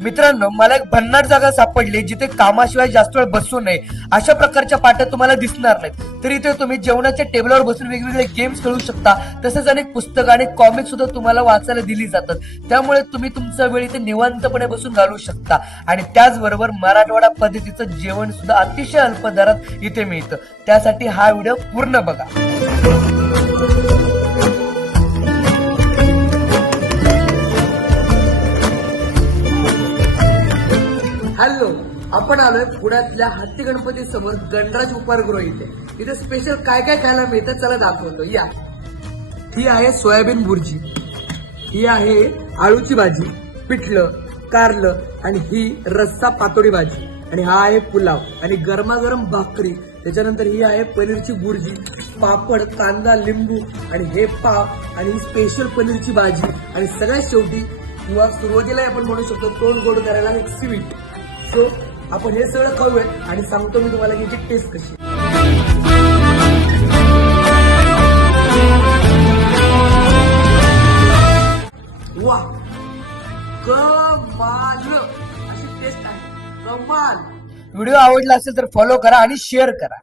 मित्रांनो मला एक भन्नाट जागा सापडली जिथे कामाशिवाय जास्त वेळ बसू नये. अशा प्रकारच्या पाट्या तुम्हाला दिसणार नाहीत. तर इथे तुम्ही जेवणाच्या टेबलवर बसून वेगवेगळे गेम्स खेळू शकता. तसेच अनेक पुस्तकं आणि कॉमिक सुद्धा तुम्हाला वाचायला दिली जातात. त्यामुळे तुम्ही तुमचा वेळ इथे निवांतपणे बसून घालवू शकता. आणि त्याचबरोबर मराठवाडा पद्धतीचं जेवण सुद्धा अतिशय अल्प दरात इथे मिळतं. त्यासाठी हा व्हिडिओ पूर्ण बघा. हॅलो. आपण आलोय पुण्यातल्या हत्ती गणपती समोर गणराज उपारगृह इथे. इथे स्पेशल काय काय खायला मिळतं चला दाखवतो. या. ही आहे सोयाबीन बुर्जी. ही आहे आळूची भाजी पिठलं कारलं आणि ही रस्सा पातोडी भाजी. आणि हा आहे पुलाव आणि गरमागरम भाकरी. त्याच्यानंतर ही आहे पनीरची बुर्जी पापड कांदा लिंबू आणि हे पाव आणि ही स्पेशल पनीरची भाजी. आणि सगळ्यात शेवटी किंवा सुरुवातीला आपण म्हणू शकतो तोंड गोड करायला एक स्वीट सो आपण हे सगळं खाऊयात आणि सांगतो मी तुम्हाला याची टेस्ट कशी वा कमाल. अशी टेस्ट आहे. कमाल. व्हिडिओ आवडला असेल तर फॉलो करा आणि शेअर करा.